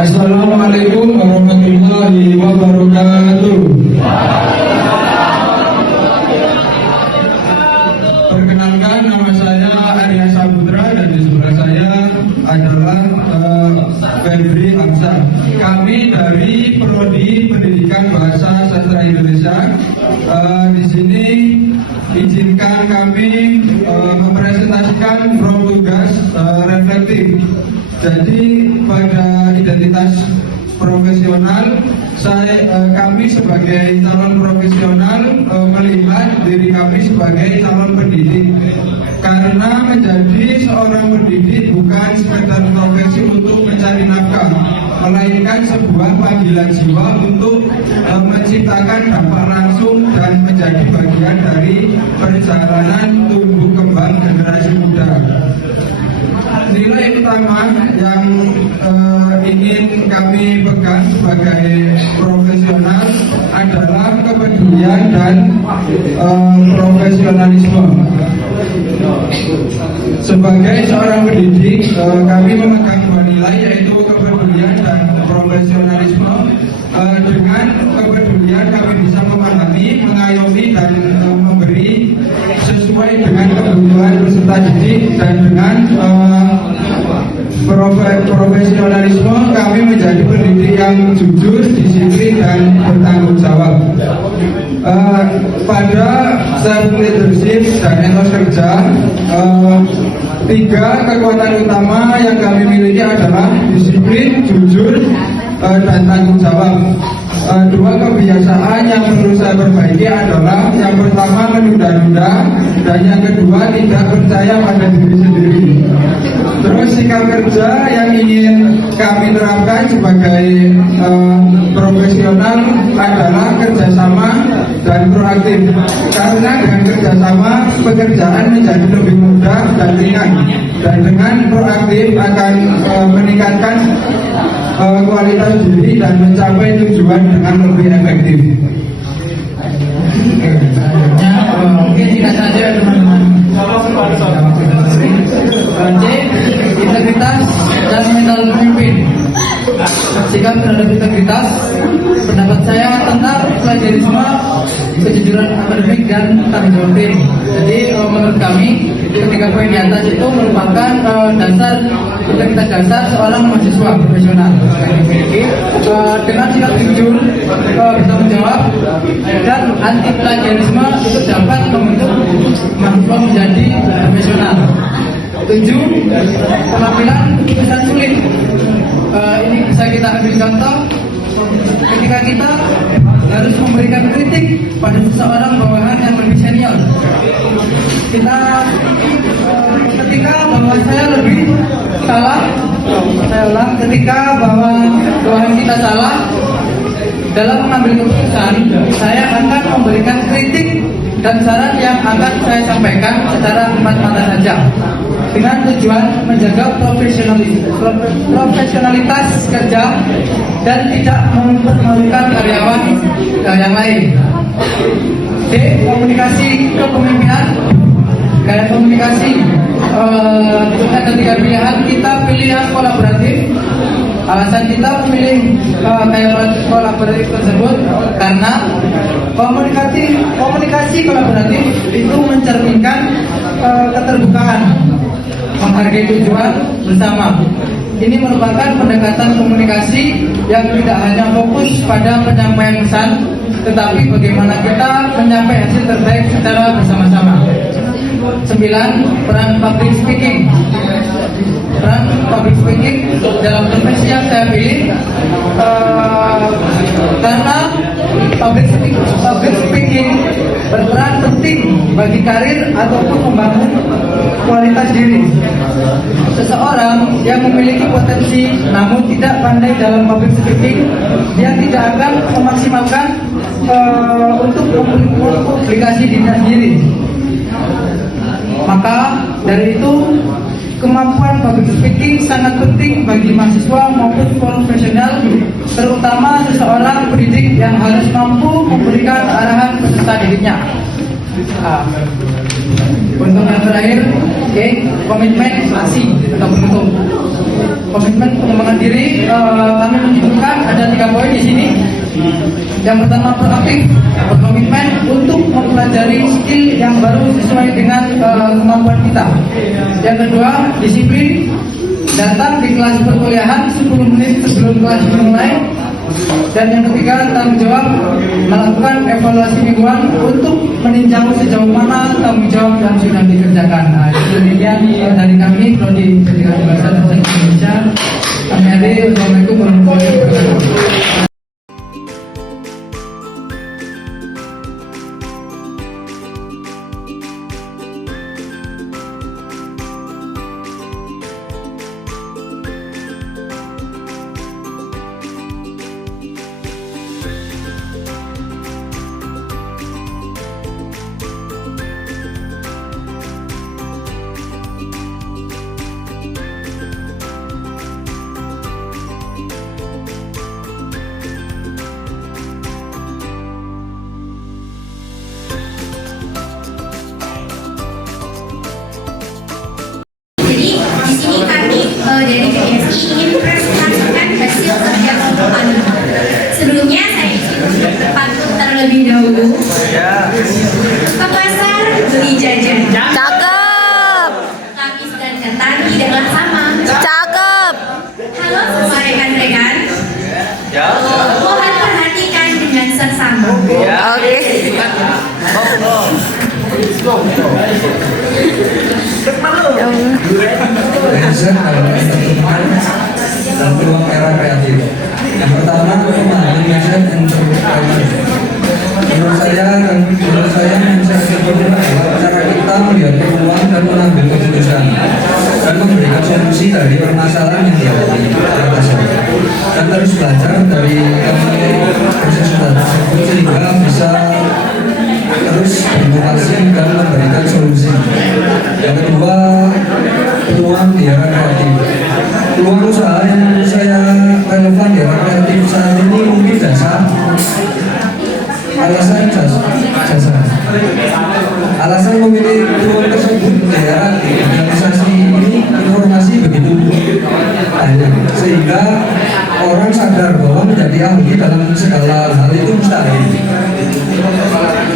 Assalamualaikum warahmatullahi wabarakatuh. Perkenalkan, nama saya Arya Saputra dan di sebelah saya adalah Febri Amsar. Kami dari Prodi Pendidikan Bahasa Sastra Indonesia. Di sini izinkan kami mempresentasikan tugas reflektif. Jadi pada identitas profesional, kami sebagai calon profesional melihat diri kami sebagai calon pendidik, karena menjadi seorang pendidik bukan sekedar profesi untuk mencari nafkah, melainkan sebuah panggilan jiwa untuk menciptakan dampak langsung dan menjadi bagian dari perjalanan tumbuh kembang generasi muda. Nilai utama yang ingin kami pegang sebagai profesional adalah kepedulian dan profesionalisme. Sebagai seorang pendidik, kami memegang dua nilai, yaitu kepedulian dan profesionalisme. Dengan kepedulian kami bisa memahami, mengayomi dan memberi sesuai dengan kebutuhan peserta didik, dan dengan profesionalisme kami menjadi pendidik yang jujur, disiplin dan bertanggung jawab. Pada self leadership dan etos kerja, tiga kekuatan utama yang kami miliki adalah disiplin, jujur, dan tanggung jawab. Dua kebiasaan yang perlu saya perbaiki adalah yang pertama menunda-nunda, dan yang kedua tidak percaya pada diri sendiri. Terus sikap kerja yang ingin kami terapkan sebagai profesional adalah kerjasama dan proaktif, karena dengan kerjasama pekerjaan menjadi lebih mudah dan ringan, dan dengan proaktif akan meningkatkan kualitas diri dan mencapai tujuan dengan lebih efektif. Mungkin tidak saja teman-teman. C. Integritas dan mental pemimpin. Sikap terhadap integritas. Pendapat saya tentang plagiarisme, kejujuran akademik dan tanggung jawab tim. Jadi menurut kami ketiga poin di atas itu merupakan dasar integritas dasar seorang mahasiswa profesional. Dengan sikap jujur, bertanggung jawab, dan anti plagiarisme itu dapat membentuk mahasiswa menjadi profesional. 7. Pengambilan keputusan sulit. Ini bisa kita ambil contoh ketika kita harus memberikan kritik pada seseorang bawahan yang lebih senior. Ketika bahwa saya lebih salah, saya ulang, ketika bahwa bawahan kita salah dalam mengambil keputusan, saya akan memberikan kritik dan saran yang akan saya sampaikan secara empat mata saja, dengan tujuan menjaga profesionalitas kerja dan tidak mempermalukan karyawan yang lain. D. Komunikasi kepemimpinan. Gaya komunikasi. Ada tiga pilihan, kita pilih yang kolaboratif. Alasan kita memilih gaya kolaboratif tersebut karena komunikasi kolaboratif itu mencerminkan keterbukaan, menghargai tujuan bersama. Ini merupakan pendekatan komunikasi yang tidak hanya fokus pada penyampaian pesan, tetapi bagaimana kita mencapai hasil terbaik secara bersama-sama. 9. Peran public speaking. Peran public speaking dalam profesi yang saya pilih karena public speaking berperan penting bagi karir ataupun membangun kualitas diri. Seseorang yang memiliki potensi namun tidak pandai dalam public speaking, dia tidak akan memaksimalkan untuk mempublikasi dirinya sendiri. Maka dari itu kemampuan public speaking sangat penting bagi mahasiswa maupun profesional, terutama seseorang pendidik yang harus mampu memberikan arahan peserta didiknya. Untuk yang terakhir, komitmen aksi atau penutup. komitmen pengembangan diri, kami menunjukkan ada 3 poin di sini. Yang pertama, proaktif, berkomitmen untuk mempelajari skill yang baru sesuai dengan kemampuan kita. Yang kedua, disiplin, datang di kelas perkuliahan 10 menit sebelum kelas dimulai. Dan yang ketiga, tanggung jawab, melakukan evaluasi mingguan untuk meninjau sejauh mana tanggung jawab yang sudah dikerjakan. Nah, itu demikian dari kami, Prodi Pendidikan Bahasa dan Sastra Indonesia. Kami adik, Assalamualaikum warahmatullahi wabarakatuh. Jadi di sini kami dari PSI ingin presentasikan hasil kerja kelompok kami. Sebelumnya saya ingin berpantun terlebih dahulu. Ke pasar beli jajan. Cakep. Lapis dan ketan tidaklah sama. Cakep. Halo semua rekan-rekan. Mohon perhatikan dengan seksama. Oke. Mindset adalah pertemuan dan peluang era kreatif. Yang pertama, pemahaman mindset entrepreneur. Menurut saya mindset entrepreneur adalah cara kita melihat peluang dan mengambil keputusan dan memberikan solusi dari permasalahan yang dihadapi dan terus belajar dari proses tersebut sehingga bisa terus berinovasi dan memberikan solusi. Yang kedua, peluang di era kreatif. Peluang usaha yang menurut saya relevan di era kreatif saat ini mungkin jasa. Alasan memilih peluang tersebut di era digitalisasi ini informasi begitu banyak sehingga orang sadar bahwa menjadi ahli dalam segala hal itu mustahil.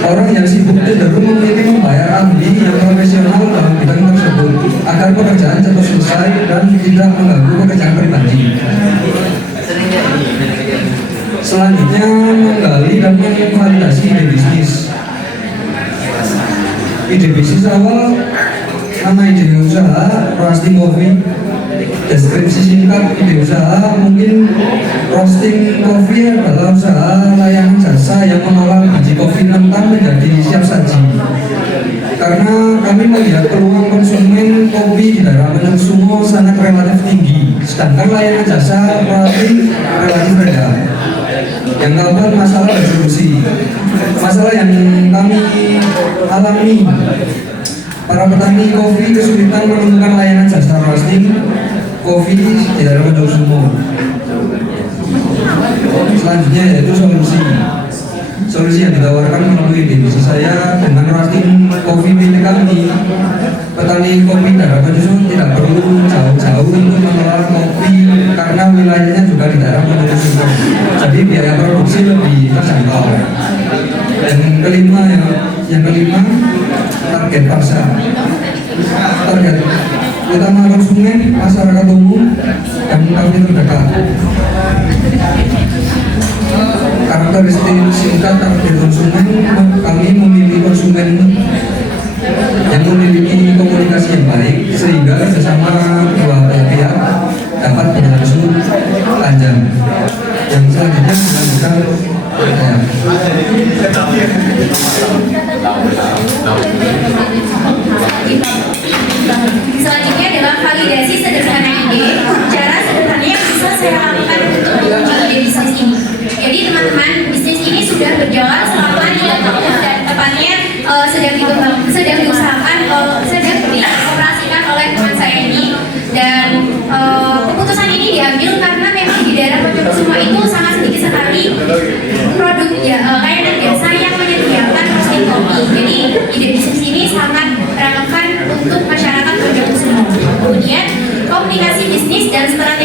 Orang yang sibuk cenderung memilih membayar ahli yang profesional dalam bidang tersebut agar pekerjaan cepat selesai dan tidak mengganggu pekerjaan pribadi. Selanjutnya, menggali dan memvalidasi ide bisnis. Ide bisnis awal, nama ide usaha, roasting coffee. Deskripsi singkat ide usaha mungkin roasting coffee adalah usaha layanan jasa yang mengolah biji kopi mentah menjadi siap saji. Karena kami melihat peluang konsumen kopi di daerah Penyensumo sangat relatif tinggi, sedangkan layanan jasa roasting relatif rendah. Yang keempat, masalah dan solusi. Masalah yang kami alami, para petani kopi kesulitan menemukan layanan jasa roasting kopi di daerah Penyensumo. Selanjutnya yaitu solusi. Solusi yang ditawarkan melalui bisnis saya dengan roasting kopi milik kami. Petani kopi daerah Penyensumo tidak perlu jauh-jauh untuk mengelola kopi karena wilayahnya juga di daerah Penyensumo. Jadi biaya produksi lebih terjangkau. Dan yang kelima target pasar. Target utama konsumen masyarakat umum dan target terdekat. Karakteristik singkat target konsumen, kami memilih konsumen yang memiliki komunikasi yang baik sehingga kerjasama dua belah pihak dapat berlangsung panjang. Yang selanjutnya dilanjutkan Selanjutnya adalah validasi sederhana ide. Cara sederhana yang bisa saya lakukan untuk menguji ide bisnis ini. Jadi teman-teman, bisnis ini sudah berjalan selama 3 tahun dan tepatnya sedang diusahakan, sedang dioperasikan oleh teman saya ini. Dan keputusan ini diambil karena memang di daerah Penyensumo itu sangat sedikit sekali produk layanan jasa yang menyediakan roasting kopi. Jadi ide bisnis ini sangat relevan untuk masyarakat Penyensumo. Kemudian komunikasi bisnis dan strategi